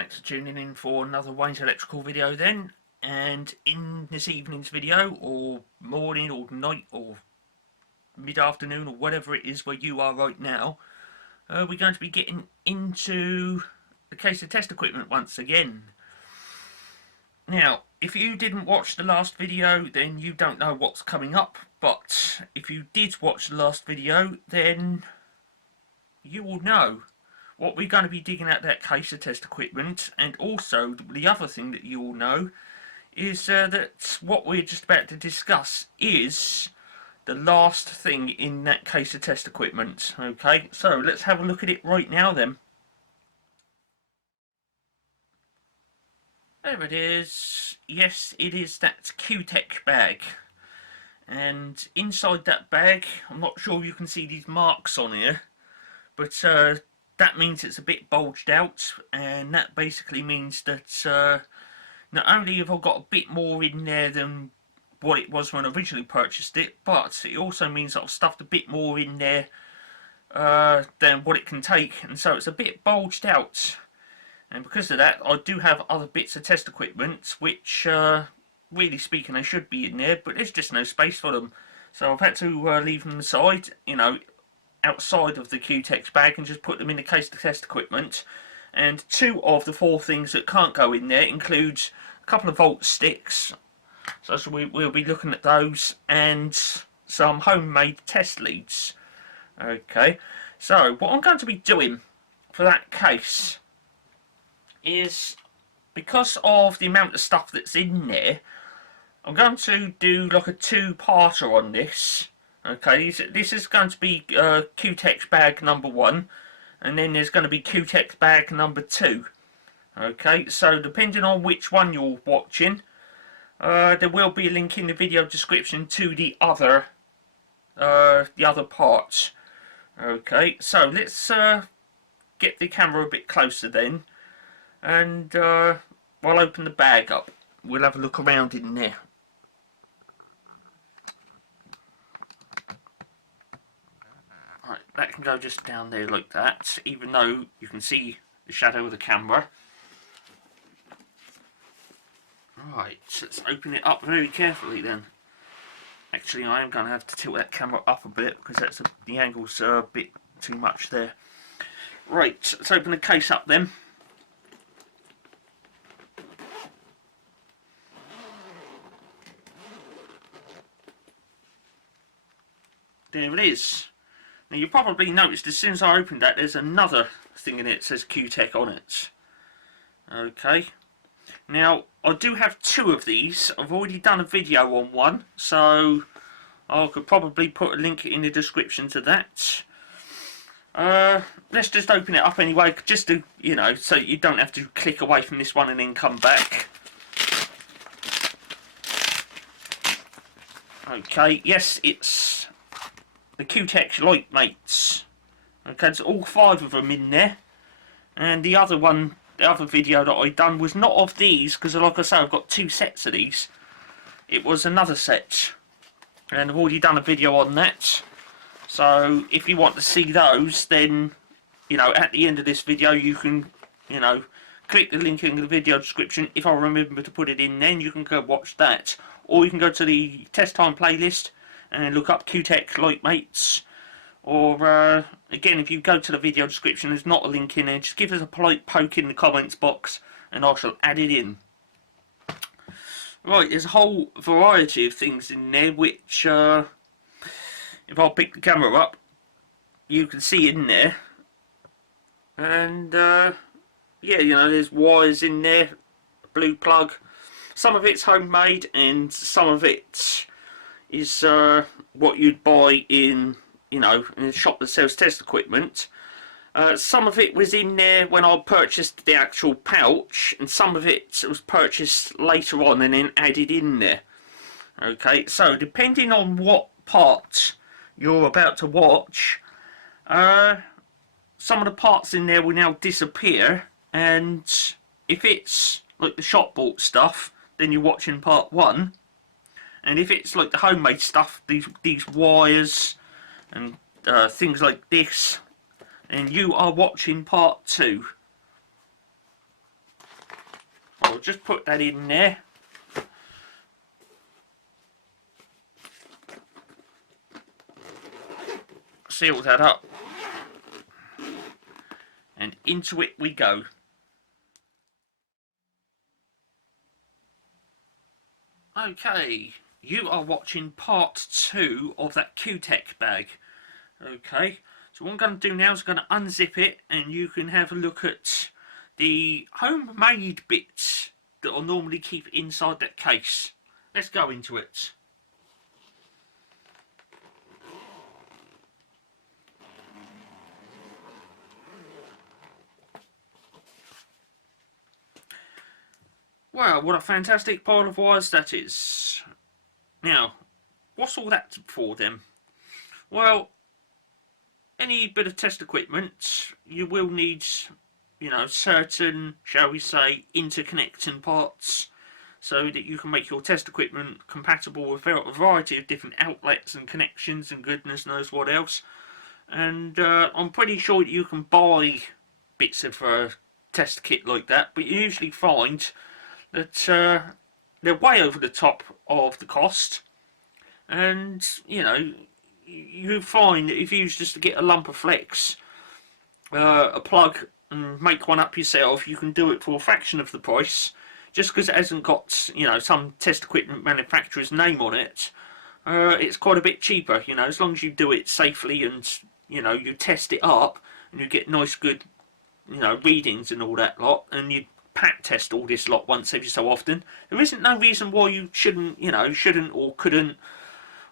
Thanks for tuning in for another Wayne's Electrical video then. And in this evening's video, or morning or night or mid-afternoon or whatever it is where you are right now, we're going to be getting into the case of test equipment once again. Now, if you didn't watch the last video, then you don't know what's coming up, but if you did watch the last video, then you will know what we're going to be digging at that case of test equipment. And also the other thing that you all know is that what we're just about to discuss is the last thing in that case of test equipment. Okay, so let's have a look at it right now then. There it is. Yes, it is that Kewtech bag. And inside that bag, I'm not sure if you can see these marks on here, but that means it's a bit bulged out, and that basically means that not only have I got a bit more in there than what it was when I originally purchased it, but it also means that I've stuffed a bit more in there than what it can take, and so it's a bit bulged out. And because of that, I do have other bits of test equipment which, really speaking, they should be in there, but there's just no space for them. So I've had to leave them aside, you know, outside of the Kewtech bag, and just put them in the case of test equipment. And two of the four things that can't go in there includes a couple of volt sticks, so we'll be looking at those, and some homemade test leads. Okay, so what I'm going to be doing for that case is, because of the amount of stuff that's in there, I'm going to do like a two-parter on this. Okay, this is going to be Kewtech bag number 1, and then there's going to be Kewtech bag number 2. Okay, so depending on which one you're watching, there will be a link in the video description to the other parts. Okay, so let's get the camera a bit closer then, and I'll open the bag up. We'll have a look around in there. Right, that can go just down there like that, even though you can see the shadow of the camera. Right, so let's open it up very carefully then. Actually, I am going to have to tilt that camera up a bit, because the angle's a bit too much there. Right, let's open the case up then. There it is. Now you probably noticed as soon as I opened that, there's another thing in it that says Kewtech on it. Okay. Now I do have two of these. I've already done a video on one, so I could probably put a link in the description to that. Let's just open it up anyway, just to, you know, so you don't have to click away from this one and then come back. Okay, yes, it's the Kewtech Lightmates. Okay, there's all 5 of them in there, and the other one, the other video that I done was not of these, because like I say, I've got 2 sets of these. It was another set, and I've already done a video on that. So if you want to see those, then, you know, at the end of this video you can, you know, click the link in the video description. If I remember to put it in, then you can go watch that, or you can go to the test time playlist and look up Kewtech Lightmates. Or again, if you go to the video description, there's not a link in there, just give us a polite poke in the comments box and I shall add it in. Right, there's a whole variety of things in there which, if I pick the camera up, you can see in there. And yeah, you know, there's wires in there, a blue plug. Some of it's homemade and some of it is what you'd buy in, you know, in a shop that sells test equipment. Some of it was in there when I purchased the actual pouch, and some of it was purchased later on and then added in there. Okay, so depending on what part you're about to watch, some of the parts in there will now disappear, and if it's like the shop bought stuff, then you're watching part 1. And if it's like the homemade stuff, these wires and things like this, and you are watching part 2. I'll just put that in there. Seal that up. And into it we go. Okay, you are watching part 2 of that Kewtech bag. Okay, so what I'm going to do now is I'm going to unzip it and you can have a look at the homemade bits that I'll normally keep inside that case. Let's go into it. Wow, what a fantastic pile of wires that is. Now, what's all that for then? Well, any bit of test equipment, you will need, you know, certain, shall we say, interconnecting parts so that you can make your test equipment compatible with a variety of different outlets and connections and goodness knows what else. And I'm pretty sure that you can buy bits of a test kit like that, but you usually find that they're way over the top of the cost, and you know, you find that if you use just to get a lump of flex, a plug, and make one up yourself, you can do it for a fraction of the price, just because it hasn't got, you know, some test equipment manufacturer's name on it. It's quite a bit cheaper, you know, as long as you do it safely and, you know, you test it up and you get nice good, you know, readings and all that lot, and you pat test all this lot once every so often. There isn't no reason why you shouldn't, you know, shouldn't or couldn't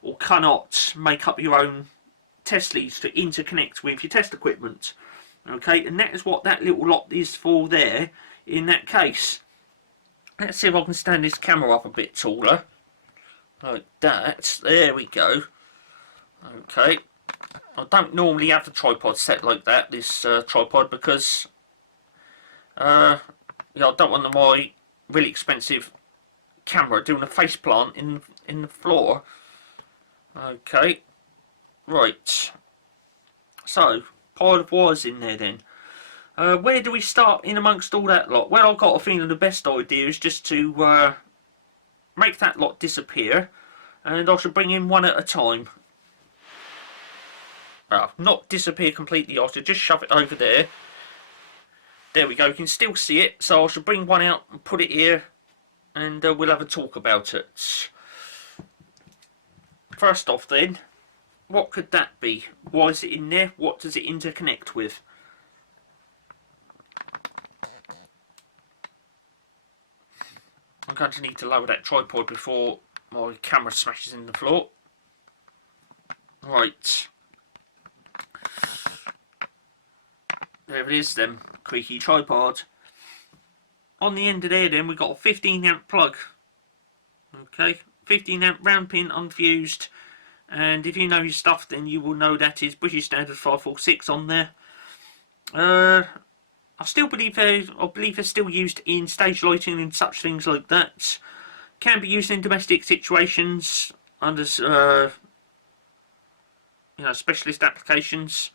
or cannot make up your own test leads to interconnect with your test equipment. Okay, and that is what that little lot is for there in that case. Let's see if I can stand this camera up a bit taller. Like that. There we go. Okay. I don't normally have the tripod set like that, this tripod, because yeah, I don't want my really expensive camera doing a face plant in the floor. Okay, right. So, pile of wires in there then. Where do we start in amongst all that lot? Well, I've got a feeling the best idea is just to make that lot disappear, and I should bring in one at a time. Well, not disappear completely, I should just shove it over there. There we go, you can still see it, so I should bring one out and put it here, and we'll have a talk about it. First off then, what could that be? Why is it in there? What does it interconnect with? I'm going to need to lower that tripod before my camera smashes in the floor. Right. There it is then, creaky tripod. On the end of there then we've got a 15 amp plug. Okay, 15 amp round pin unfused, and if you know your stuff then you will know that is British Standard 546 on there. I still believe they're still used in stage lighting and such things like that. Can be used in domestic situations under you know, specialist applications.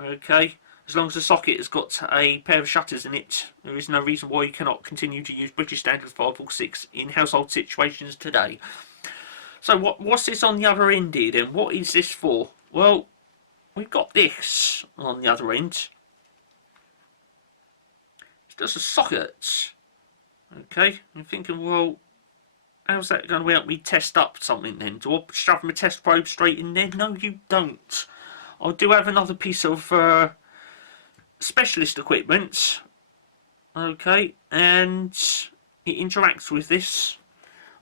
Okay. As long as the socket has got a pair of shutters in it, there is no reason why you cannot continue to use British Standard 546 in household situations today. So what's this on the other end here then? What is this for? Well, we've got this on the other end. It's just a socket. Okay, I'm thinking, well, how's that going to help me test up something then? Do I shove my test probe straight in there? No, you don't. I do have another piece of specialist equipment, okay, and it interacts with this.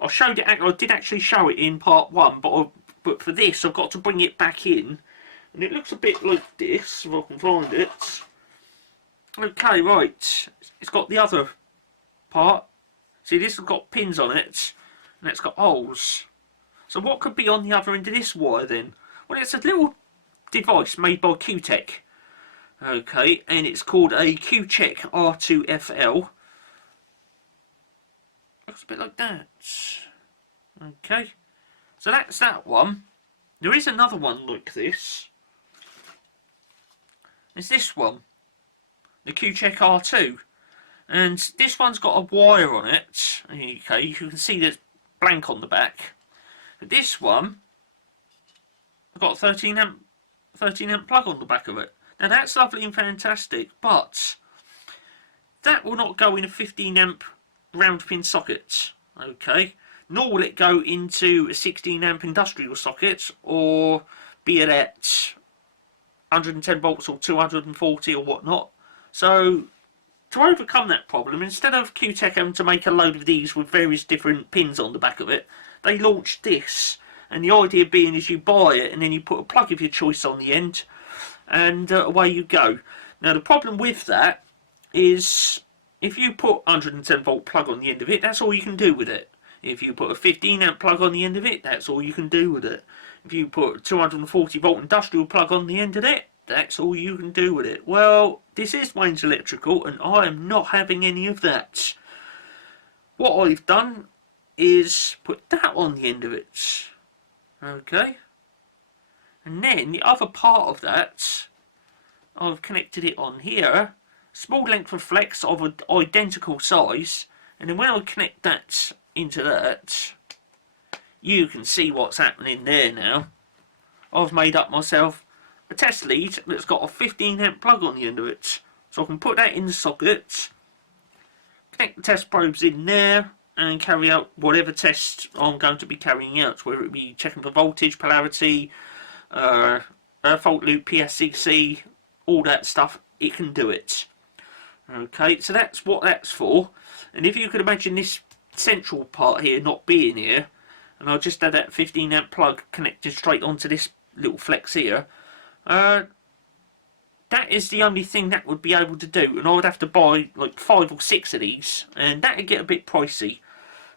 I showed it. I did actually show it in part 1, but for this I've got to bring it back in, and it looks a bit like this if I can find it. Okay, right. It's got the other part. See, this has got pins on it, and it's got holes. So what could be on the other end of this wire then? Well, it's a little device made by Kewtech. Okay, and it's called a Kewtech R2FL. Looks a bit like that. Okay, so that's that one. There is another one like this. It's this one, the Kewtech R2. And this one's got a wire on it. Okay, you can see there's blank on the back. But this one, I've got a 13 amp plug on the back of it. Now that's lovely and fantastic, but that will not go in a 15 amp round pin socket. Okay, nor will it go into a 16 amp industrial socket, or be it at 110 volts or 240 or whatnot. So to overcome that problem, instead of Kewtech having to make a load of these with various different pins on the back of it, they launched this. And the idea being is you buy it and then you put a plug of your choice on the end, and away you go. Now the problem with that is if you put 110 volt plug on the end of it, that's all you can do with it. If you put a 15 amp plug on the end of it, that's all you can do with it. If you put a 240 volt industrial plug on the end of it, that's all you can do with it. Well, this is Wayne's Electrical, and I am not having any of that. What I've done is put that on the end of it. Okay. And then the other part of that, I've connected it on here. Small length of flex of an identical size. And then when I connect that into that, you can see what's happening there now. I've made up myself a test lead that's got a 15 amp plug on the end of it. So I can put that in the socket, connect the test probes in there, and carry out whatever test I'm going to be carrying out, whether it be checking for voltage, polarity, fault loop, PSCC, all that stuff. It can do it. Okay, so that's what that's for. And if you could imagine this central part here not being here, and I'll just add that 15 amp plug connected straight onto this little flex here, that is the only thing that would be able to do, and I would have to buy like 5 or 6 of these, and that would get a bit pricey.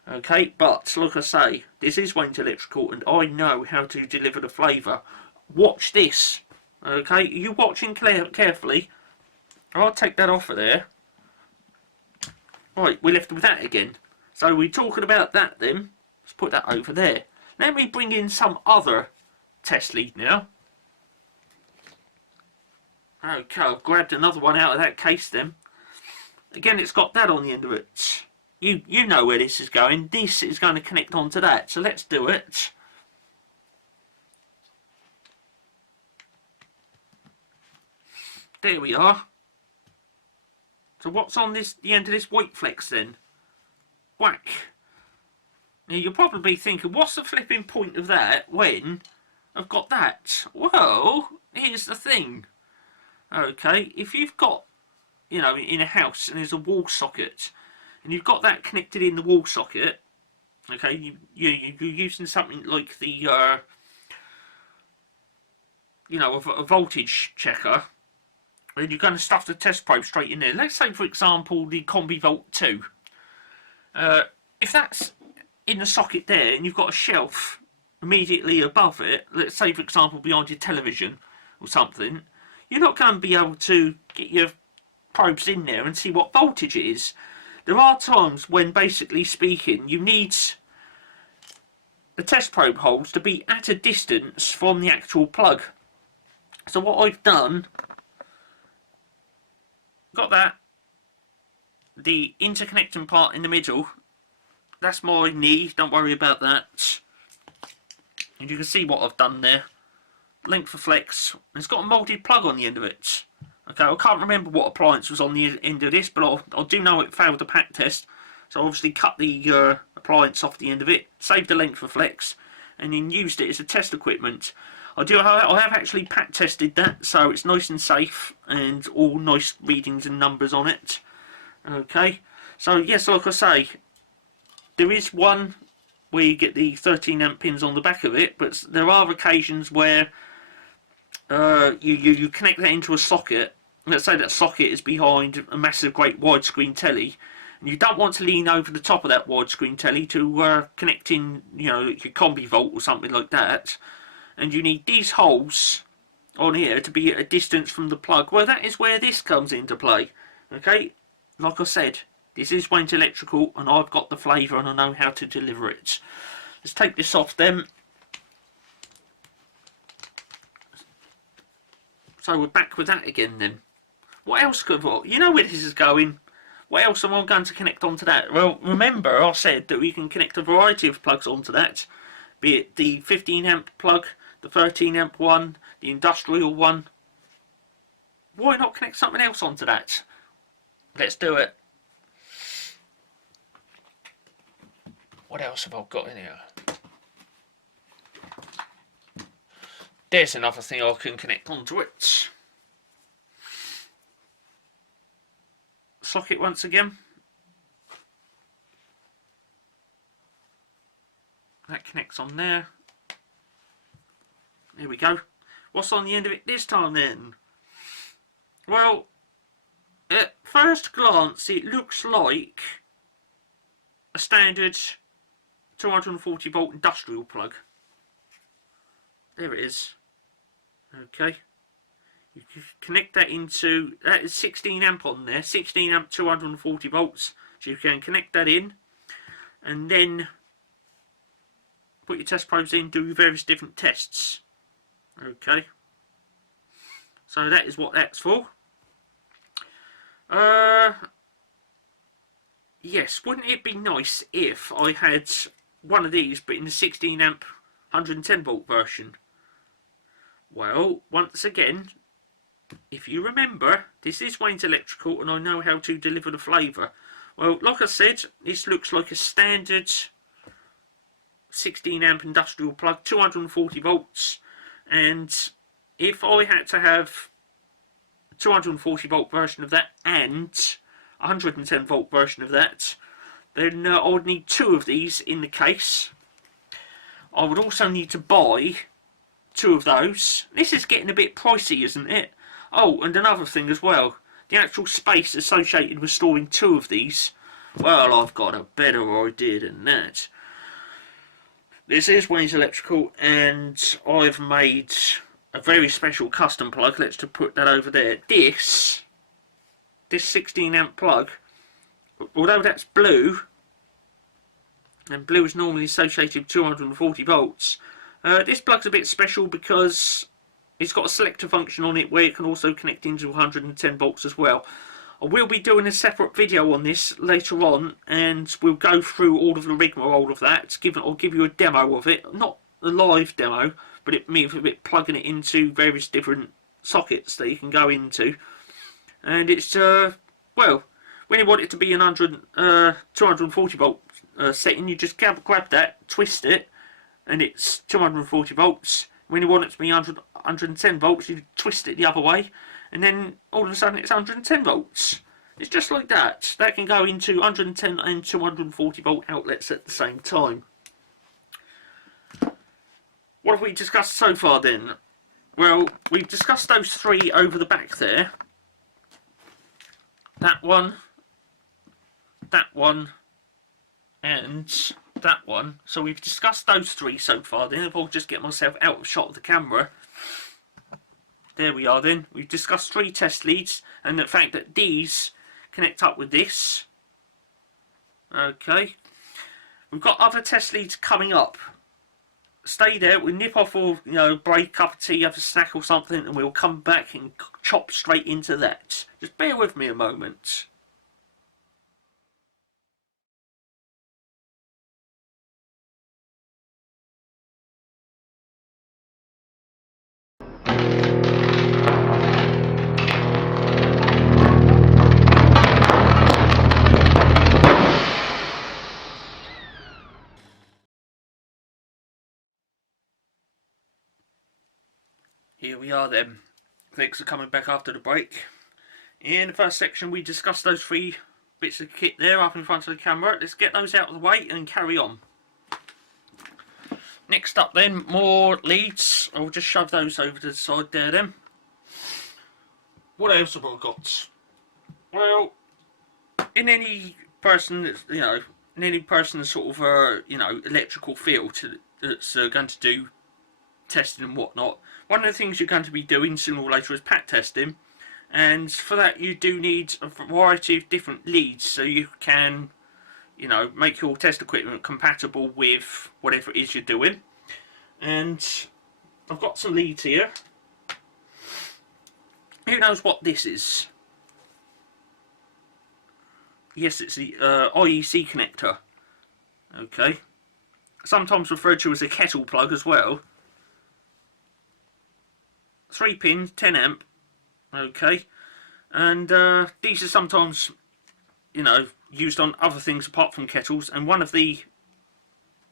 Okay, but like I say, this is Wayne's Electrical, and I know how to deliver the flavour. Watch this. Okay, are you watching carefully? I'll take that off of there. Right, we're left with that again. So we're talking about that then. Let's put that over there. Let me bring in some other test lead now. Okay, I've grabbed another one out of that case then. Again, it's got that on the end of it. You know where this is going. This is going to connect onto that. So let's do it. There we are. So what's on the end of this white flex then? Whack. Now you'll probably be thinking, what's the flipping point of that when I've got that? Well, here's the thing. Okay, if you've got, you know, in a house and there's a wall socket, and you've got that connected in the wall socket, okay, you're using something like the, you know, a voltage checker, and you're going to stuff the test probe straight in there. Let's say, for example, the Combi Volt 2. If that's in the socket there, and you've got a shelf immediately above it, let's say, for example, behind your television or something, you're not going to be able to get your probes in there and see what voltage it is. There are times when, basically speaking, you need the test probe holes to be at a distance from the actual plug. So what I've done, got that, the interconnecting part in the middle, that's my knee, don't worry about that. And you can see what I've done there. Length of flex, it's got a moulded plug on the end of it. Okay, I can't remember what appliance was on the end of this, but I do know it failed the pack test. So I obviously cut the appliance off the end of it, saved the length of flex, and then used it as a test equipment. I have actually pack tested that, so it's nice and safe, and all nice readings and numbers on it. Okay, so yes, like I say, there is one where you get the 13 amp pins on the back of it, but there are occasions where you connect that into a socket. Let's say that socket is behind a massive great widescreen telly, and you don't want to lean over the top of that widescreen telly to connect in, you know, your Combi Volt or something like that, and you need these holes on here to be at a distance from the plug. Well, that is where this comes into play. Okay, like I said, this is Wayne's Electrical, and I've got the flavour and I know how to deliver it. Let's take this off then. So we're back with that again then. What else could I... You know where this is going. what else am I going to connect onto that? Well, remember I said that we can connect a variety of plugs onto that, be it the 15 amp plug, the 13 amp one, the industrial one. Why not connect something else onto that? Let's do it. What else have I got in here? There's another thing I can connect onto it. Socket once again. That connects on there. There we go. What's on the end of it this time then? Well, at first glance it looks like a standard 240 volt industrial plug. There it is. Okay. You can connect that into, that is 16 amp on there, 16 amp 240 volts. So you can connect that in and then put your test probes in, do various different tests. Okay. So that is what that's for. Yes, wouldn't it be nice if I had one of these but in the 16 amp 110 volt version? Well, once again, if you remember, this is Wayne's Electrical and I know how to deliver the flavour. Well, like I said, this looks like a standard 16 amp industrial plug, 240 volts, and if I had to have a 240 volt version of that and 110 volt version of that, then I would need two of these in the case. I would also need to buy two of those. This is getting a bit pricey, isn't it? Oh, and another thing as well, the actual space associated with storing two of these, well, I've got a better idea than that. This is Wayne's Electrical and I've made a very special custom plug. Let's just put that over there. This 16 amp plug, although that's blue, and blue is normally associated with 240 volts, this plug's a bit special because it's got a selector function on it where it can also connect into 110 volts as well. I will be doing a separate video on this later on and we'll go through all of the rigmarole of that. I'll give you a demo of it, not a live demo, but it means a bit plugging it into various different sockets that you can go into. And it's, well, when you want it to be an 240 volt setting, you just grab that, twist it, and it's 240 volts. When you want it to be 110 volts, you twist it the other way, and then all of a sudden it's 110 volts. It's just like that. That can go into 110 and 240 volt outlets at the same time. What have we discussed so far then? Well, we've discussed those three over the back there. That one, and that one. So we've discussed those three so far then. If I'll just get myself out of shot of the camera. There we are then. We've discussed three test leads and the fact that these connect up with this. Okay. We've got other test leads coming up. Stay there, we'll nip off or, break, cup of tea, have a snack or something, and we'll come back and chop straight into that. Just bear with me a moment. Here we are then. Thanks for coming back after the break. In the first section we discussed those three bits of kit there up in front of the camera. Let's get those out of the way and carry on. Next up then, more leads. I'll just shove those over to the side there then. What else have I got? Well, in any person that's, sort of, electrical field that's going to do testing and whatnot, one of the things you're going to be doing sooner or later is pack testing, and for that you do need a variety of different leads so you can, make your test equipment compatible with whatever it is you're doing. And I've got some leads here. Who knows what this is? Yes, it's the IEC connector. Okay. Sometimes referred to as a kettle plug as well. 3 pins, 10 amp. Okay. And these are sometimes, you know, used on other things apart from kettles. And one of the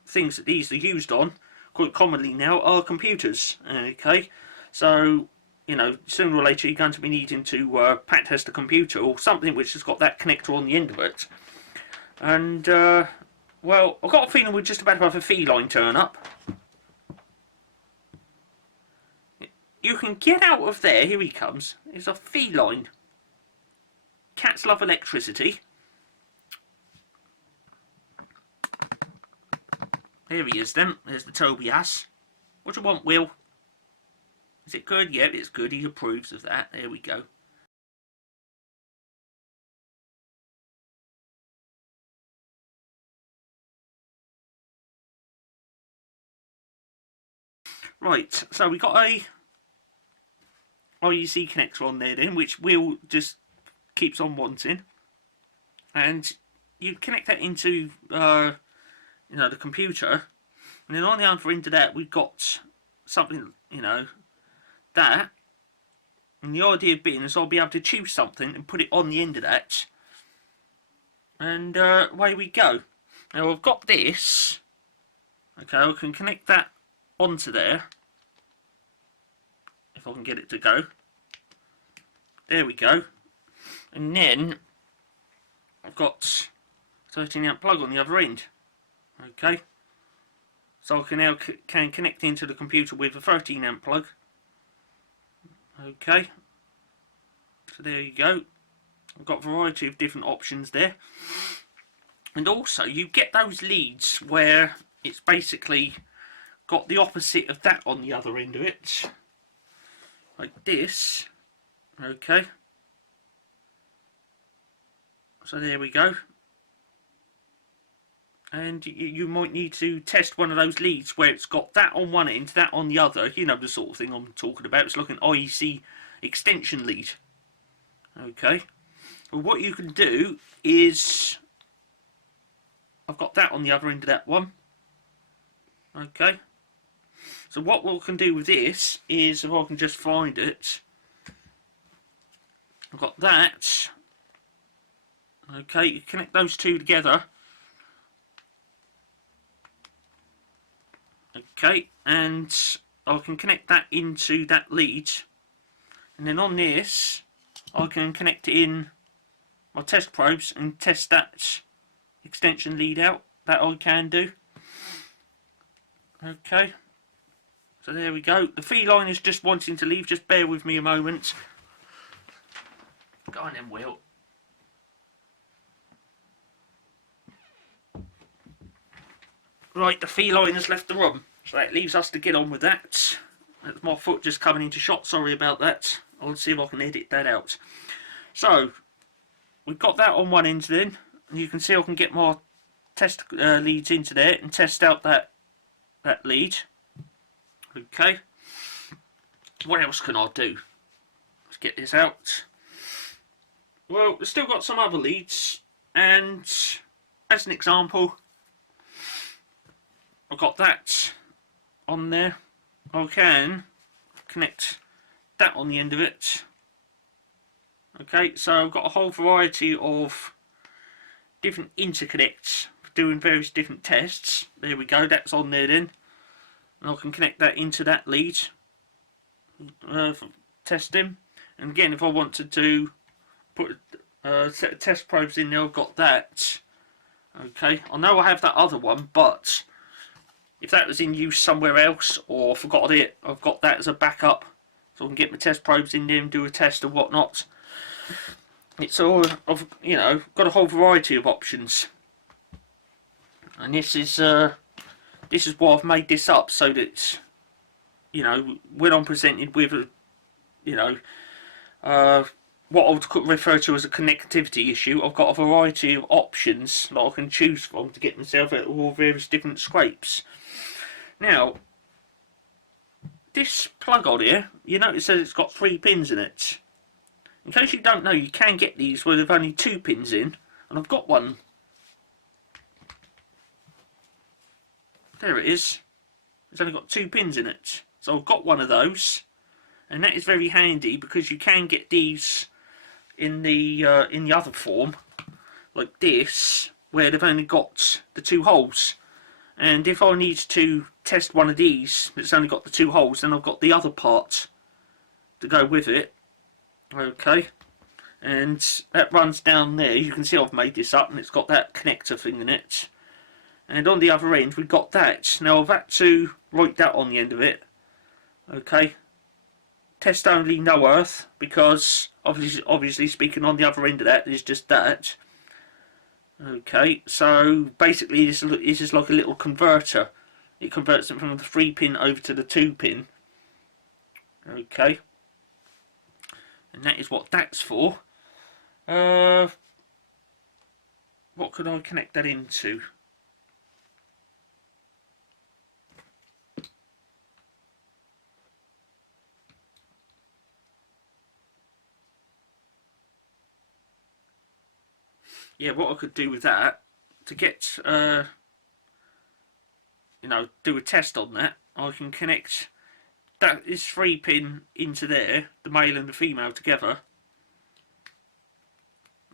things that these are used on, quite commonly now, are computers. Okay. So, you know, sooner or later you're going to be needing to pack test a computer or something which has got that connector on the end of it. And, well, I've got a feeling we're just about to have a FELINE turn up. You can get out of there. Here he comes. It's a FELINE. Cats love electricity. Here he is then. There's the Tobias. What do you want, Will? Is it good? Yeah, it's good. He approves of that. There we go. Right, so we got a IEC connector on there then, which Will just keeps on wanting. And you connect that into, you know, the computer. And then on the other end of that, we've got something, you know, that. And the idea being is I'll be able to choose something and put it on the end of that. And away we go. Now I've got this. Okay, I can connect that onto there. If I can get it to go. There we go. And then I've got 13 amp plug on the other end. Okay. So I can now connect into the computer with a 13 amp plug. Okay. So there you go. I've got a variety of different options there. And also you get those leads where it's basically got the opposite of that on the other end of it. Like this. Okay. So there we go. And you might need to test one of those leads where it's got that on one end, that on the other. You know the sort of thing I'm talking about. It's like an IEC extension lead. Okay. Well, what you can do is... I've got that on the other end of that one. Okay. So what we can do with this is, if I can just find it, I've got that. Okay, you connect those two together. Okay, and I can connect that into that lead. And then on this, I can connect it in my test probes and test that extension lead out. That I can do. Okay. So there we go. The FELINE is just wanting to leave. Just bear with me a moment. Go on then, Will. Right, the FELINE has left the room. So that leaves us to get on with that. That's my foot just coming into shot. Sorry about that. I'll see if I can edit that out. So, we've got that on one end then. And you can see I can get my test leads into there and test out that lead. Okay. What else can I do? Let's get this out. Well, we've still got some other leads, and as an example, I've got that on there. I can connect that on the end of it. Okay, so I've got a whole variety of different interconnects for doing various different tests. There we go, that's on there then. And I can connect that into that lead for testing. And again, if I wanted to put a set of test probes in there, I've got that. Okay, I know I have that other one, but if that was in use somewhere else or forgot it, I've got that as a backup, so I can get my test probes in there and do a test and whatnot. It's all, I've, you know, got a whole variety of options, and this is why I've made this up, so that, you know, when I'm presented with a, you know, what I would refer to as a connectivity issue, I've got a variety of options that I can choose from to get myself out of all various different scrapes. Now, this plug on here, you notice that it's got 3 pins in it. In case you don't know, you can get these with only 2 pins in. and I've got one. There it is. It's only got 2 pins in it, so I've got one of those, and that is very handy because you can get these in the other form, like this, where they've only got the 2 holes. And if I need to test one of these that's only got the 2 holes, then I've got the other part to go with it. Okay, and that runs down there. You can see I've made this up, and it's got that connector thing in it. And on the other end we've got that. Now I've had to write that on the end of it. Okay, test only, no earth, because obviously speaking, on the other end of that is just that. Okay, so basically this is like a little converter. It converts it from the 3 pin over to the 2 pin. Okay, and that is what that's for. What could I connect that into? Yeah, what I could do with that, to get, you know, do a test on that, I can connect that is 3 pin into there, the male and the female together,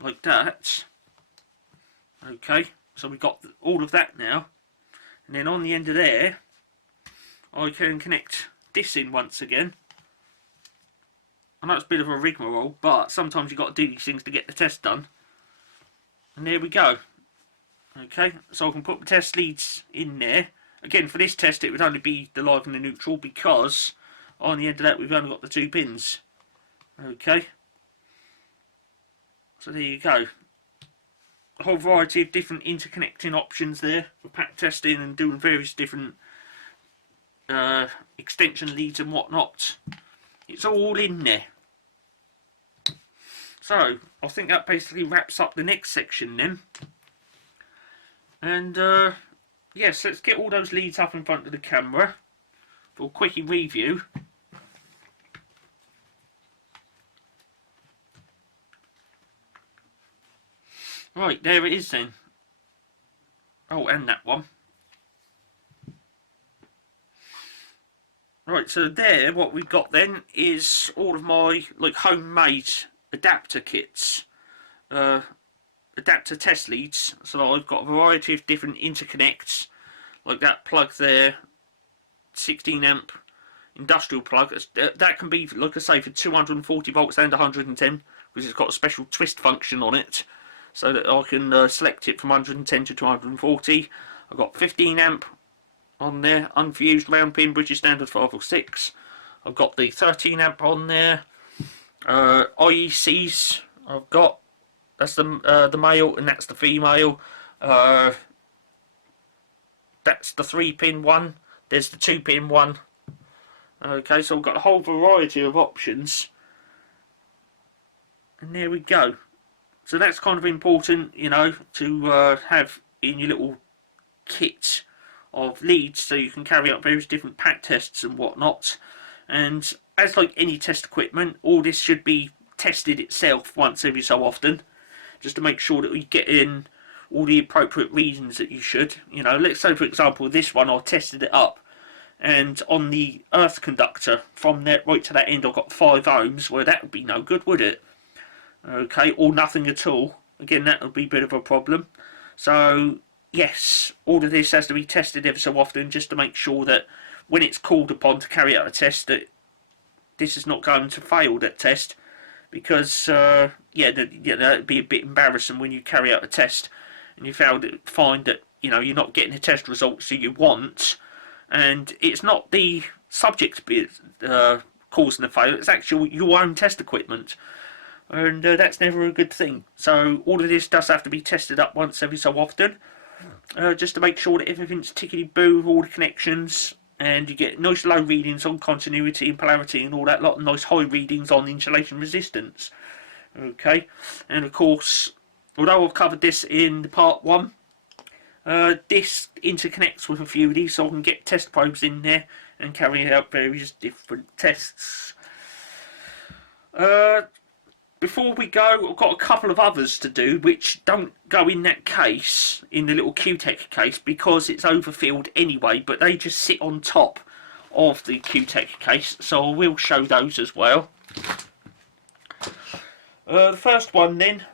like that. Okay, so we've got all of that now, and then on the end of there, I can connect this in once again. I know it's a bit of a rigmarole, but sometimes you've got to do these things to get the test done. And there we go. Okay, so I can put the test leads in there. Again, for this test it would only be the live and the neutral, because on the end of that we've only got the 2 pins. Okay, so there you go. A whole variety of different interconnecting options there for pack testing and doing various different extension leads and whatnot. It's all in there. So I think that basically wraps up the next section then. And yes, let's get all those leads up in front of the camera for a quickie review. Right, there it is then. Oh, and that one. Right, so there, what we've got then is all of my like homemade adapter kits, adapter test leads. So I've got a variety of different interconnects, like that plug there, 16 amp industrial plug. That can be, like I say, for 240 volts and 110, because it's got a special twist function on it, so that I can select it from 110 to 240. I've got 15 amp on there, unfused round pin, British standard 5 or 6. I've got the 13 amp on there. IECs I've got. That's the male and that's the female. That's the 3 pin one. There's the 2 pin one. Okay, so I've got a whole variety of options. And there we go. So that's kind of important, you know, to have in your little kit of leads, so you can carry out various different pack tests and whatnot. And as like any test equipment, all this should be tested itself once every so often, just to make sure that we get in all the appropriate readings that you should. You know, let's say for example this one, I tested it up, and on the earth conductor from there right to that end I've got 5 ohms. Well, that would be no good, would it? Okay, or nothing at all. Again, that would be a bit of a problem. So yes, all of this has to be tested ever so often, just to make sure that when it's called upon to carry out a test, that this is not going to fail that test. Because yeah, it'd be a bit embarrassing when you carry out a test and you find that, you know, you're not getting the test results that you want, and it's not the subject causing the failure, it's actually your own test equipment, and that's never a good thing. So all of this does have to be tested up once every so often, just to make sure that everything's tickety-boo with all the connections, and you get nice low readings on continuity and polarity and all that lot, and nice high readings on insulation resistance. Okay, and of course, although I've covered this in part 1, this interconnects with a few of these, so I can get test probes in there and carry out various different tests. before we go, I've got a couple of others to do which don't go in that case, in the little Kewtech case, because it's overfilled anyway, but they just sit on top of the Kewtech case, so I will show those as well. The first one then,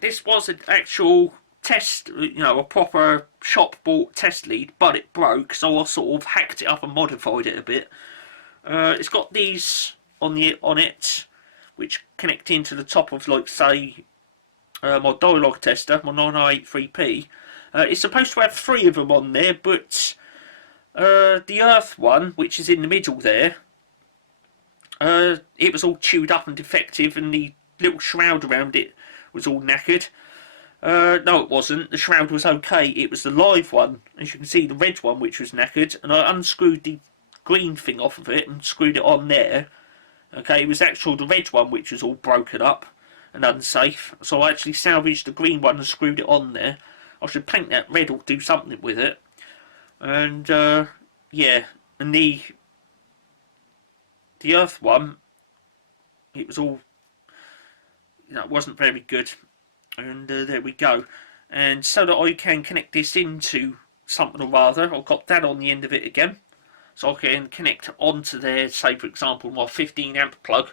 this was an actual test, you know, a proper shop bought test lead, but it broke, so I sort of hacked it up and modified it a bit. It's got these on it, which connect into the top of, like, say, my dialogue tester, my 983p. It's supposed to have 3 of them on there, but the Earth one, which is in the middle there, it was all chewed up and defective, and the little shroud around it was all knackered. No, it wasn't. The shroud was okay. It was the live one, as you can see, the red one, which was knackered, and I unscrewed the green thing off of it and screwed it on there. Okay, it was actually the red one which was all broken up and unsafe, so I actually salvaged the green one and screwed it on there. I should paint that red or do something with it. And yeah, and the Earth one, it was all, you know, it wasn't very good. And there we go. And so that I can connect this into something or other, I've got that on the end of it again. So I can connect onto there, say for example, my 15 amp plug,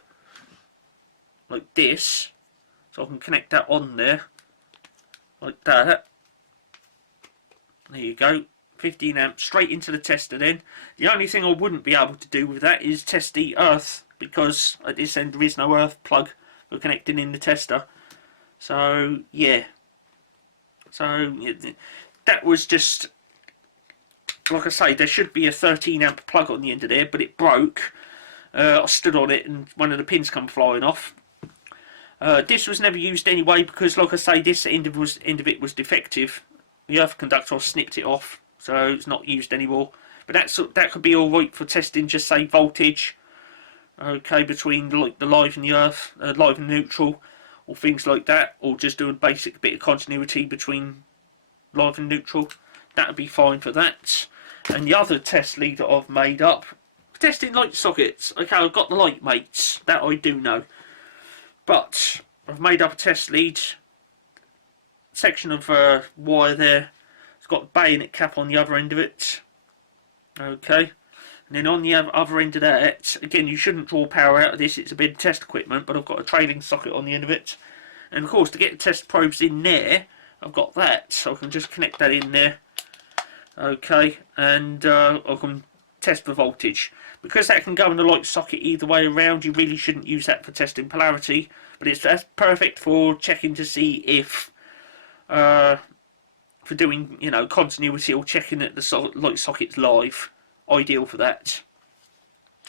like this. So I can connect that on there, like that. There you go, 15 amp straight into the tester then. The only thing I wouldn't be able to do with that is test the earth, because at this end there is no earth plug for connecting in the tester. So yeah, so that was just, like I say, there should be a 13 amp plug on the end of there, but it broke. I stood on it and one of the pins come flying off. This was never used anyway, because like I say, this end of it was defective. The earth conductor, I snipped it off, so it's not used anymore. But that could be alright for testing, just say voltage, okay, between like the live and the earth, live and neutral, or things like that, or just do a basic bit of continuity between live and neutral. That would be fine for that. And the other test lead that I've made up, testing light sockets. Okay, I've got the light mates, that I do know. But I've made up a test lead, section of wire there. It's got a bayonet cap on the other end of it. Okay. And then on the other end of that, again, you shouldn't draw power out of this, it's a bit of test equipment, but I've got a trailing socket on the end of it. And of course, to get the test probes in there, I've got that, so I can just connect that in there. Okay, and I can test the voltage. Because that can go in the light socket either way around, you really shouldn't use that for testing polarity, but that's perfect for checking to see if, for doing, you know, continuity or checking that the light socket's live. Ideal for that.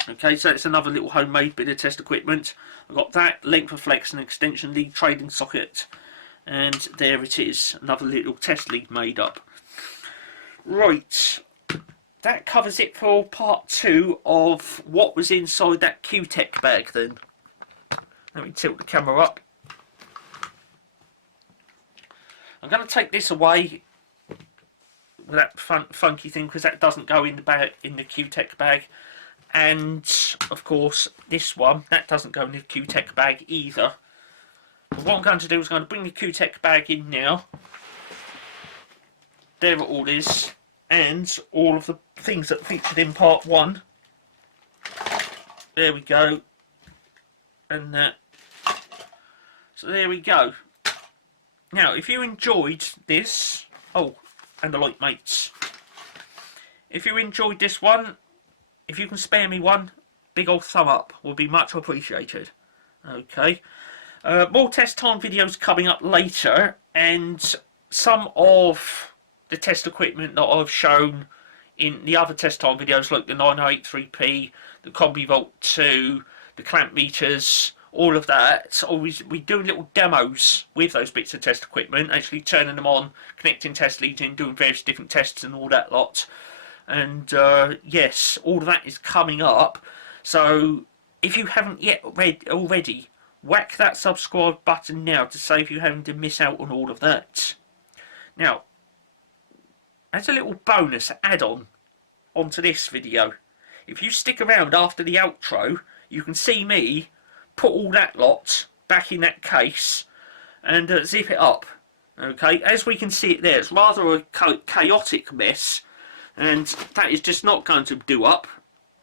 Okay, so it's another little homemade bit of test equipment. I've got that, length of flex and extension lead, trading socket, and there it is, another little test lead made up. Right, that covers it for part 2 of what was inside that Kewtech bag then. Let me tilt the camera up. I'm going to take this away, that funky thing, because that doesn't go in the bag, in the Kewtech bag, and of course this one, that doesn't go in the Kewtech bag either. But what I'm going to do is I'm going to bring the Kewtech bag in now. There it all is, and all of the things that featured in part 1. There we go, and that. So there we go. Now, if you enjoyed this, and the light mates. If you enjoyed this one, if you can spare me one, big old thumb up would be much appreciated. Okay. More test time videos coming up later, and some of the test equipment that I've shown in the other test time videos, like the 983p, the Combi Volt 2, the clamp meters, all of that. We do little demos with those bits of test equipment, actually turning them on, connecting test leads in, doing various different tests and all that lot. And yes, all of that is coming up. So if you haven't yet already, whack that subscribe button now to save you having to miss out on all of that. Now, as a little bonus add-on onto this video, if you stick around after the outro, you can see me put all that lot back in that case and zip it up. Okay, as we can see it there, it's rather a chaotic mess, and that is just not going to do up.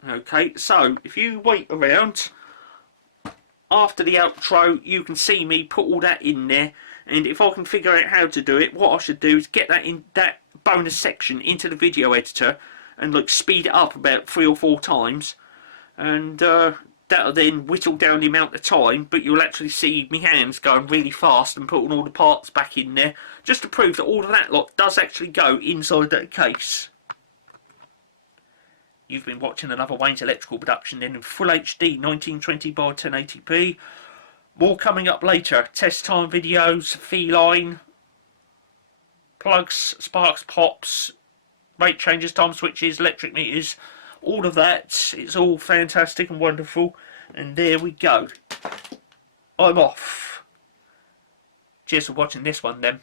Okay, so if you wait around after the outro, you can see me put all that in there, and if I can figure out how to do it, what I should do is get that in that bonus section into the video editor and like speed it up about 3 or 4 times, and that'll then whittle down the amount of time, but you'll actually see me hands going really fast and putting all the parts back in there, just to prove that all of that lot does actually go inside that case. You've been watching another Wayne's Electrical production then in full HD 1920 by 1080p. More coming up later. Test time videos, FELINE, plugs, sparks, pops, rate changes, time switches, electric meters, all of that. It's all fantastic and wonderful. And there we go. I'm off. Cheers for watching this one then.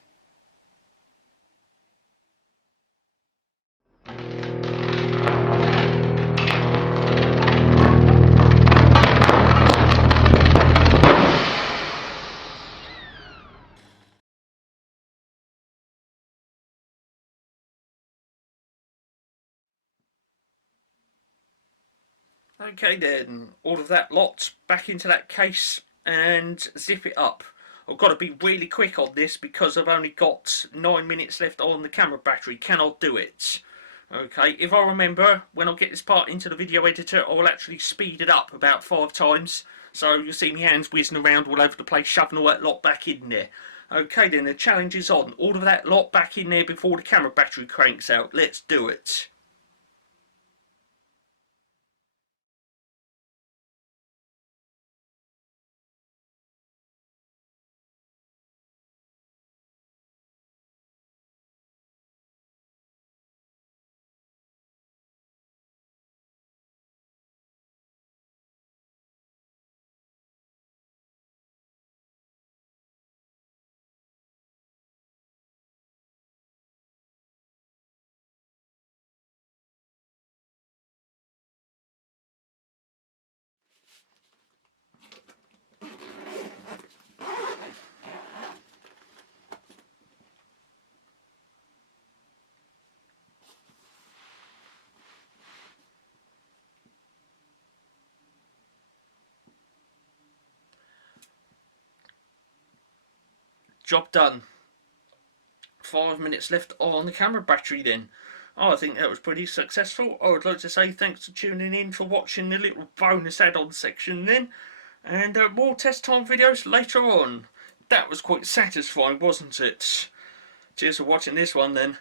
Okay then, all of that lot back into that case and zip it up. I've got to be really quick on this because I've only got 9 minutes left on the camera battery. Cannot do it. Okay, if I remember, when I get this part into the video editor, I will actually speed it up about 5 times. So you'll see my hands whizzing around all over the place, shoving all that lot back in there. Okay then, the challenge is on. All of that lot back in there before the camera battery cranks out. Let's do it. Job done. 5 minutes left on the camera battery then. Oh, I think that was pretty successful. I would like to say thanks for tuning in, for watching the little bonus add-on section then. And more test time videos later on. That was quite satisfying, wasn't it? Cheers for watching this one then.